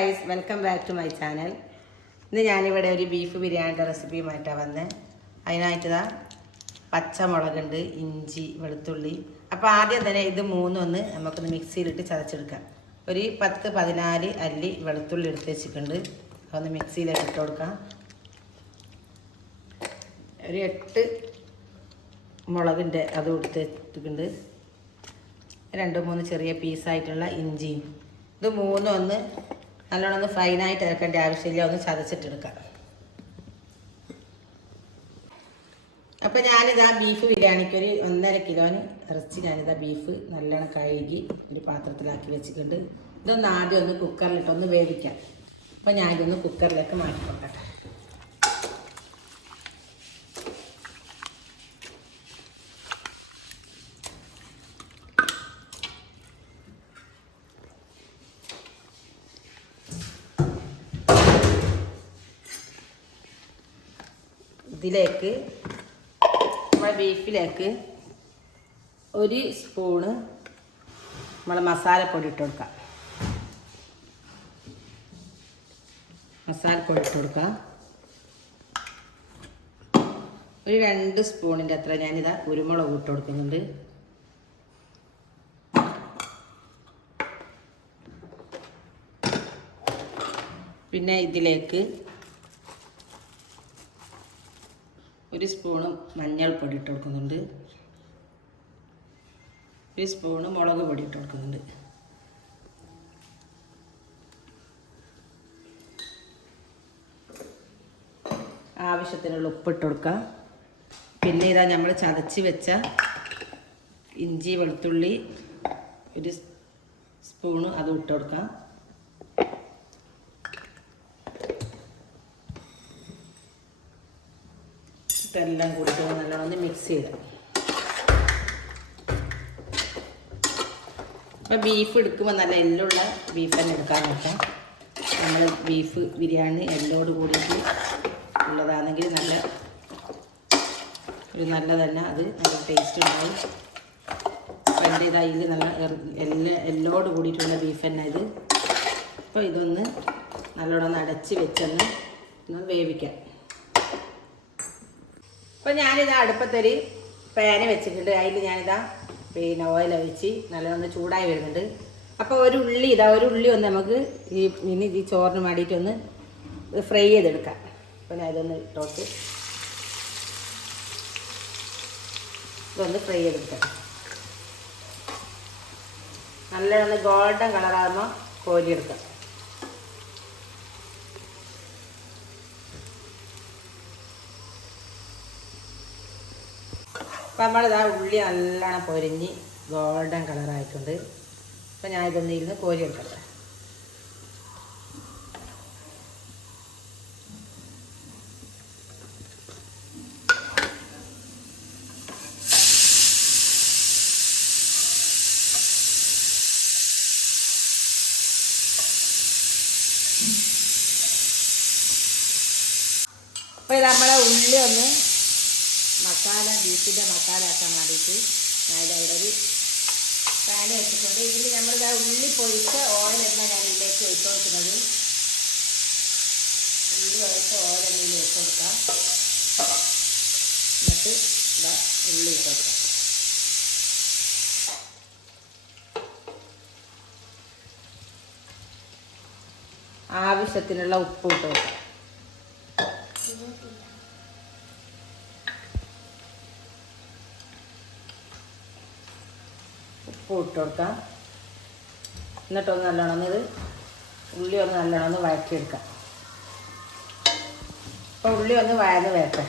Guys welcome back to my channel ഇന്ന് ഞാനിവിടെ ഒരു ബീഫ് ബിരിയാണിയുടെ റെസിപ്പിയുമായിട്ടാണ് വന്നത് അതിനായിട്ട് ഇതാ പച്ചമുളകുണ്ട് ഇഞ്ചി വെളുത്തുള്ളി. അപ്പോൾ ആദ്യം തന്നെ ഇത് മൂന്നൊന്ന് നമുക്കൊന്ന് മിക്സിയിലിട്ട് ചതച്ചെടുക്കാം. ഒരു പത്ത് പതിനാല് അല്ലി വെളുത്തുള്ളി എടുത്ത് വെച്ചിട്ടുണ്ട്. അതൊന്ന് മിക്സിയിലേക്ക് ഇട്ട് കൊടുക്കാം. ഒരു എട്ട് മുളകിന്റെ അതും എടുത്ത് വെച്ചിട്ടുണ്ട്. രണ്ട് മൂന്ന് ചെറിയ പീസായിട്ടുള്ള ഇഞ്ചിയും. ഇത് മൂന്നൊന്ന് നല്ലോണം ഒന്ന് ഫൈനായിട്ട് ഇറക്കേണ്ട ആവശ്യമില്ല ഒന്ന് ചതച്ചിട്ടെടുക്കാം. അപ്പോൾ ഞാനിതാ ബീഫ് ബിരിയാണിക്ക് ഒരു ഒന്നര കിലോന് ഇറച്ചി ഞാനിതാ ബീഫ് നല്ലോണം കഴുകി ഒരു പാത്രത്തിലാക്കി വെച്ചിട്ടുണ്ട്. ഇതൊന്ന് ആദ്യം ഒന്ന് കുക്കറിലിട്ടൊന്ന് വേവിക്കാം. അപ്പോൾ ഞാനിതൊന്ന് കുക്കറിലേക്ക് മാറ്റി കൊടുക്കട്ടെ ഇതിലേക്ക് നമ്മുടെ ബീഫിലേക്ക് ഒരു സ്പൂണ് നമ്മൾ മസാലപ്പൊടി ഇട്ട് കൊടുക്കാം മസാലപ്പൊടി ഇട്ട് കൊടുക്കാം ഒരു രണ്ട് സ്പൂണിന്റെ അത്ര ഞാനിതാ കുരുമുളക് ഇട്ട് കൊടുക്കുന്നുണ്ട്. പിന്നെ ഇതിലേക്ക് ഒരു സ്പൂണ് മഞ്ഞൾപ്പൊടി ഇട്ട് കൊടുക്കുന്നുണ്ട്. ഒരു സ്പൂണ് മുളക് പൊടി ഇട്ട് കൊടുക്കുന്നുണ്ട്. ആവശ്യത്തിനുള്ള ഉപ്പിട്ട് കൊടുക്കാം പിന്നെ ഇതാ നമ്മൾ ചതച്ച് വെച്ച ഇഞ്ചി വെളുത്തുള്ളി ഒരു സ്പൂണ് അതും ഇട്ട് കൊടുക്കാം ഇതെല്ലാം കൂടി നല്ലോണം ഒന്ന് മിക്സ് ചെയ്ത. അപ്പോൾ ബീഫ് എടുക്കുമ്പോൾ നല്ല എല്ലുള്ള ബീഫ് തന്നെ എടുക്കാൻ നോക്കാം. നമ്മൾ ബീഫ് ബിരിയാണി എല്ലോട് കൂടിയിട്ട് ഉള്ളതാണെങ്കിൽ നല്ല ഒരു നല്ല തന്നെ അത് നല്ല ടേസ്റ്റ് ഉണ്ടാവും. പണ്ട് ഇത് അതിൽ നല്ല എല്ലാ എല്ലോട് കൂടിയിട്ടുള്ള ബീഫ് തന്നെ ഇത്. അപ്പോൾ ഇതൊന്ന് നല്ലോണം അടച്ച് വെച്ചൊന്ന് ഒന്ന് വേവിക്കാം. അപ്പോൾ ഞാനിതാ അടുപ്പത്തൊരു പാന് വെച്ചിട്ടുണ്ട്. അതിൽ ഞാനിതാ പിന്നെ ഓയിൽ ഒഴിച്ച് നല്ലോണം ചൂടായി വരുന്നുണ്ട്. അപ്പോൾ ഒരു ഉള്ളി ഇതാ ഒരു ഉള്ളി ഒന്ന് നമുക്ക് ഈ ഇനി ഈ ചോറിന് വേണ്ടിയിട്ടൊന്ന് ഫ്രൈ ചെയ്തെടുക്കാം. അപ്പോൾ ഞാൻ ഇതൊന്ന് ഇട്ടോട്ട് ഇതൊന്ന് ഫ്രൈ ചെയ്തെടുക്കാം. നല്ലോണം ഗോൾഡൻ കളറാകുമ്പോൾ കോരിയെടുക്കാം അപ്പം നമ്മളിതാ ഉള്ളി നല്ലോണം പൊരിഞ്ഞ് ഗോൾഡൻ കളറായിട്ടുണ്ട്. അപ്പം ഞാൻ ഇതൊന്നും ഇരുന്ന് കോരി എടുക്കട്ടെ. അപ്പോൾ നമ്മളെ ഉള്ളി ഒന്ന് മസാല ബീഫിന്റെ മസാല ആക്കാൻ വേണ്ടിയിട്ട് ഞാനിത് അവിടെ ഒരു പാൻ വെച്ചിട്ടുണ്ട്. ഇതിൽ നമ്മളിത് ഉള്ളി പൊരിച്ച എണ്ണ ഞാൻ ഇതിലേക്ക് ഒഴിച്ചു കൊടുക്കുന്നത്. ഉള്ളി ഒഴിച്ച എണ്ണയിൽ ഒഴിച്ചു കൊടുക്കാം. എന്നിട്ട് ഇതാ ഉള്ളി ഇട്ട് കൊടുക്കാം. ആവശ്യത്തിനുള്ള ഉപ്പ് ഇട്ട് കൊടുക്കാം. ഉപ്പ് ഇട്ട് കൊടുക്കാം എന്നിട്ടൊന്ന് നല്ലോണം ഇത് ഉള്ളി ഒന്ന് നല്ലോണം ഒന്ന് വഴറ്റിയെടുക്കാം. അപ്പോൾ ഉള്ളി ഒന്ന് വയന്ന് വരട്ടെ.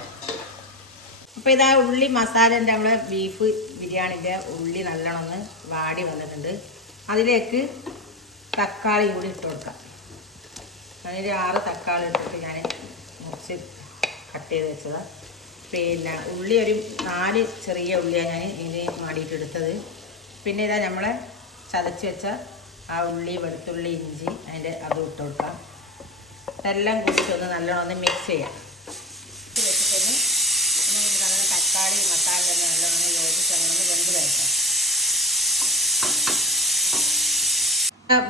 അപ്പോൾ ഇതാ ഉള്ളി മസാല നമ്മളെ ബീഫ് ബിരിയാണിന്റെ ഉള്ളി നല്ലോണം ഒന്ന് വാടി വന്നിട്ടുണ്ട്. അതിലേക്ക് തക്കാളി കൂടി ഇട്ട് കൊടുക്കാം. അതിന് ആറ് തക്കാളി ഇട്ടിട്ട് ഞാൻ മുറിച്ച് കട്ട് ചെയ്ത് വെച്ചതാണ് പിന്നെ ഉള്ളി ഒരു നാല് ചെറിയ ഉള്ളിയാണ് ഞാൻ ഇതിന് വേണ്ടിയിട്ട് എടുത്തത്. പിന്നെ ഇതാ നമ്മൾ ചതച്ച് വെച്ച ആ ഉള്ളി വെളുത്തുള്ളി ഇഞ്ചി അതിന്റെ അത് ഇട്ട് കൊടുക്കാം ഇതെല്ലാം കൂടിയിട്ടൊന്ന് നല്ലോണം ഒന്ന് മിക്സ് ചെയ്യാം. വെച്ചിട്ടൊന്ന് ഒന്ന് നല്ല തക്കാളി മസാല നല്ലോണം യോജിച്ചൊന്ന് വെന്ത് വരട്ടെ.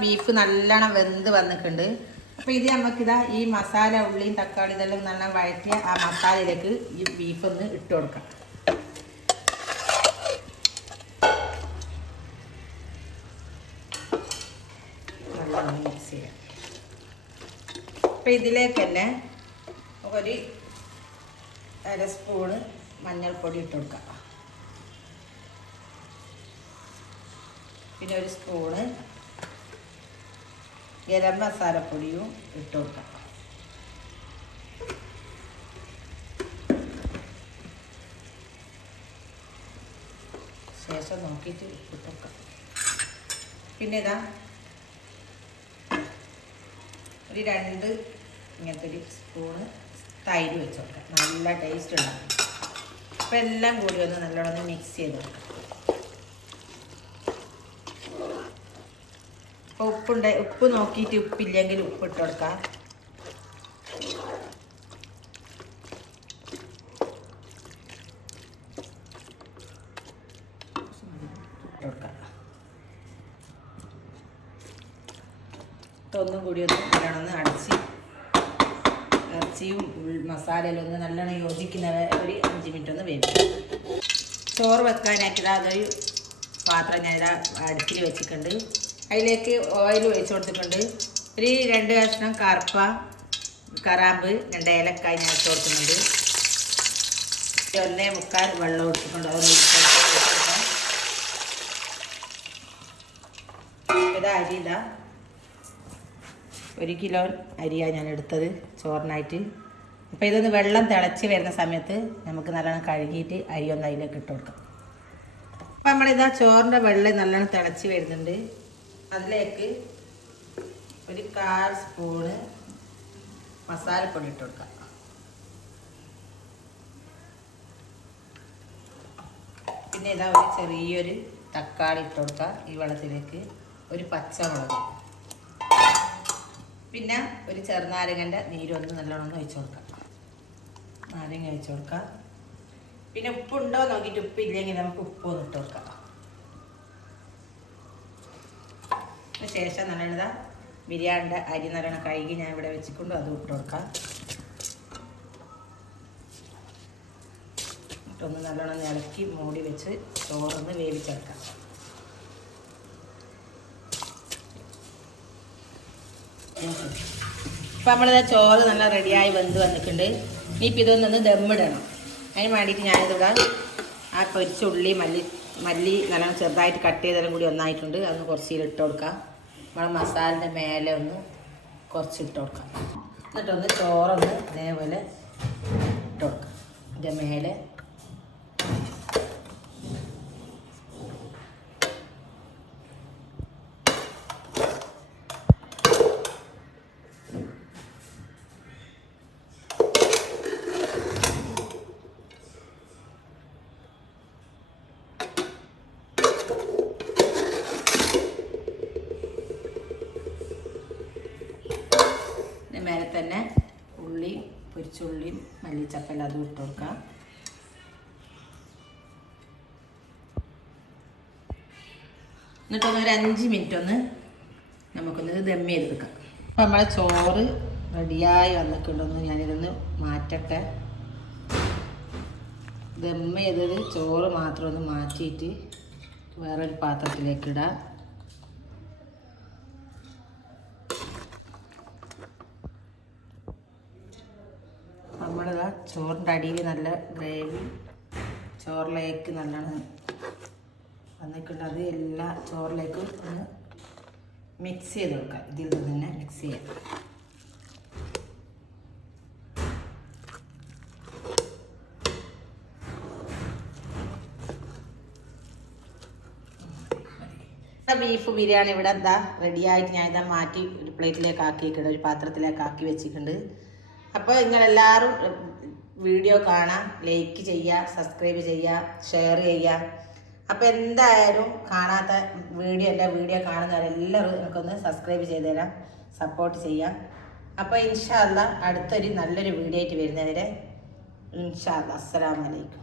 ബീഫ് നല്ലോണം വെന്ത് വന്നിട്ടുണ്ട്. അപ്പോൾ ഇത് നമുക്കിതാ ഈ മസാല ഉള്ളിയും തക്കാളി ഇതെല്ലാം നല്ല വഴറ്റിയ ആ മസാലയിലേക്ക് ഈ ബീഫ് ഒന്ന് ഇട്ട് കൊടുക്കാം നല്ലോണം മിക്സ് ചെയ്യാം അപ്പം ഇതിലേക്ക് തന്നെ ഒരു അര സ്പൂണ് മഞ്ഞൾപ്പൊടി ഇട്ട് കൊടുക്കാം. പിന്നെ ഒരു സ്പൂണ് ഗരം മസാലപ്പൊടിയും ഇട്ട് കൊടുക്കാം. ശേഷം നോക്കിയിട്ട് ഇട്ട് കൊടുക്കാം. പിന്നെ ഇതാ ഒരു രണ്ട് ഇങ്ങനത്തെ ഒരു സ്പൂണ് തൈര് വെച്ച് കൊടുക്കാം നല്ല ടേസ്റ്റ് ഉണ്ടാകും അപ്പം എല്ലാം കൂടി ഒന്ന് നല്ലോണം മിക്സ് ചെയ്ത് കൊടുക്കാം. അപ്പോൾ ഉപ്പ് നോക്കിയിട്ട് ഉപ്പില്ലെങ്കിൽ ഉപ്പ് ഇട്ട് കൊടുക്കാം ഇട്ട് കൊടുക്കാം ഒന്നും കൂടി ഒന്ന് നല്ലോണം അടച്ച്. ഇറച്ചിയും മസാലയിലും ഒന്ന് നല്ലോണം യോജിക്കുന്ന ഒരു അഞ്ച് മിനിറ്റ് ഒന്ന് വേവിക്കും. ചോറ് വെക്കാനായിട്ട് ഇതാ അതൊരു പാത്രം ഞാൻ അടുപ്പിൽ വെച്ചിട്ടുണ്ട്. അതിലേക്ക് ഓയിൽ ഒഴിച്ച് കൊടുത്തിട്ടുണ്ട്. ഒരു രണ്ട് കഷ്ണം കറുപ്പ കറാമ്പ് രണ്ട് ഏലക്കായ് ഞാൻ ഇട്ട് കൊടുക്കുന്നുണ്ട്. ഒന്നേ മുക്കാൽ വെള്ളം കൊടുത്തിട്ടുണ്ട് അതൊന്ന്. ഇതാ അരി ഇതാ ഒരു കിലോ അരിയാണ് ഞാൻ എടുത്തത് ചോറിനായിട്ട്. അപ്പോൾ ഇതൊന്ന് വെള്ളം തിളച്ച് വരുന്ന സമയത്ത് നമുക്ക് നല്ലോണം കഴുകിയിട്ട് അരി ഒന്ന് അതിലേക്ക് ഇട്ട് കൊടുക്കാം. അപ്പം നമ്മളിതാ ചോറിന്റെ വെള്ളം നല്ലോണം തിളച്ച് വരുന്നുണ്ട്. അതിലേക്ക് ഒരു കാൽ സ്പൂണ് മസാലപ്പൊടി ഇട്ട് കൊടുക്കാം. പിന്നെ ഇതാ ഒരു ചെറിയൊരു തക്കാളി ഇട്ട് കൊടുക്കുക ഈ വെള്ളത്തിലേക്ക്. ഒരു പച്ചമുളക്. പിന്നെ ഒരു ചെറുനാരങ്ങന്റെ നീരൊന്ന് നല്ലോണം ഒന്ന് ഒഴിച്ച് കൊടുക്കാം. നാരങ്ങ ഒഴിച്ച് കൊടുക്കാം. പിന്നെ ഉപ്പുണ്ടോ നോക്കിയിട്ട് ഉപ്പില്ലെങ്കിൽ നമുക്ക് ഉപ്പ് ഒന്ന് ഇട്ട് കൊടുക്കാം. ശേഷം നല്ലതാ ബിരിയാണിന്റെ അരി നല്ലോണം കഴുകി ഞാൻ ഇവിടെ വെച്ചിട്ടുണ്ട് അത് ഇട്ട് കൊടുക്കാം. ഇട്ടൊന്ന് നല്ലോണം ഇളക്കി മൂടി വെച്ച് ചോറൊന്ന് വേവിച്ചെടുക്കാം. ഇപ്പം നമ്മളിത് ചോറ് നല്ല റെഡിയായി വെന്ത് വന്നിട്ടുണ്ട്. ഇനിയിപ്പോൾ ഇതൊന്നൊന്ന് ദമ്മിടണം. അതിന് വേണ്ടിയിട്ട് ഞാനിതിവിടെ ആ പൊരിച്ച ഉള്ളി മല്ലി മല്ലി നല്ല ചെറുതായിട്ട് കട്ട് ചെയ്തതും കൂടി ഒന്നായിട്ടുണ്ട്. അതൊന്ന് കുറച്ച് ഇട്ട് കൊടുക്കാം. നമ്മളെ മസാലിന്റെ മേലെ ഒന്ന് കുറച്ച് ഇട്ട് കൊടുക്കാം. എന്നിട്ടൊന്ന് ചോറൊന്ന് ഇതേപോലെ ഇട്ട് കൊടുക്കാം. ഇതിന്റെ മേലെ ഇതിന് മേലെ തന്നെ ഉള്ളി പൊരിച്ചുള്ളിയും മല്ലിച്ചപ്പെല്ലാം അതും ഇട്ട് കൊടുക്കാം എന്നിട്ടൊന്ന് ഒരു അഞ്ച് മിനിറ്റ് ഒന്ന് നമുക്കൊന്ന് ദം ചെയ്തെടുക്കാം. അപ്പം നമ്മളെ ചോറ് റെഡിയായി വന്നിട്ടുണ്ടെന്ന് ഞാനിതൊന്ന് മാറ്റട്ടെ. ദം ചെയ്തത് ചോറ് മാത്രം ഒന്ന് മാറ്റിയിട്ട് വേറൊരു പാത്രത്തിലേക്ക് ഇടാം നമ്മളിതാ ചോറിന്റെ അടിയിൽ നല്ല ഗ്രേവി ചോറിലേക്ക് നല്ലോണം വന്നിട്ടുണ്ട്. അത് എല്ലാ ചോറിലേക്കും ഒന്ന് മിക്സ് ചെയ്ത് വെക്കാം. ഇതിൽ തന്നെ മിക്സ് ചെയ്യാം. ബീഫ് ബിരിയാണി ഇവിടെ എന്താ? റെഡിയായിട്ട് ഞാൻ ഇതാ മാറ്റി ഒരു പ്ലേറ്റിലേക്ക് ആക്കിയിട്ടുണ്ട്. ഒരു പാത്രത്തിലേക്ക് ആക്കി വെച്ചിട്ടുണ്ട്. അപ്പോൾ നിങ്ങളെല്ലാവരും വീഡിയോ കാണാം ലൈക്ക് ചെയ്യുക സബ്സ്ക്രൈബ് ചെയ്യുക ഷെയർ ചെയ്യുക അപ്പോൾ എന്തായാലും കാണാത്ത വീഡിയോ എന്റെ വീഡിയോ കാണുന്നവരെല്ലാവരും എനിക്കൊന്ന് സബ്സ്ക്രൈബ് ചെയ്ത് തരാം സപ്പോർട്ട് ചെയ്യാം. അപ്പോൾ ഇൻഷാല്ല അടുത്തൊരു നല്ലൊരു വീഡിയോ ആയിട്ട് വരുന്നവരെ ഇൻഷാല്ല അസ്സലാമലൈക്കും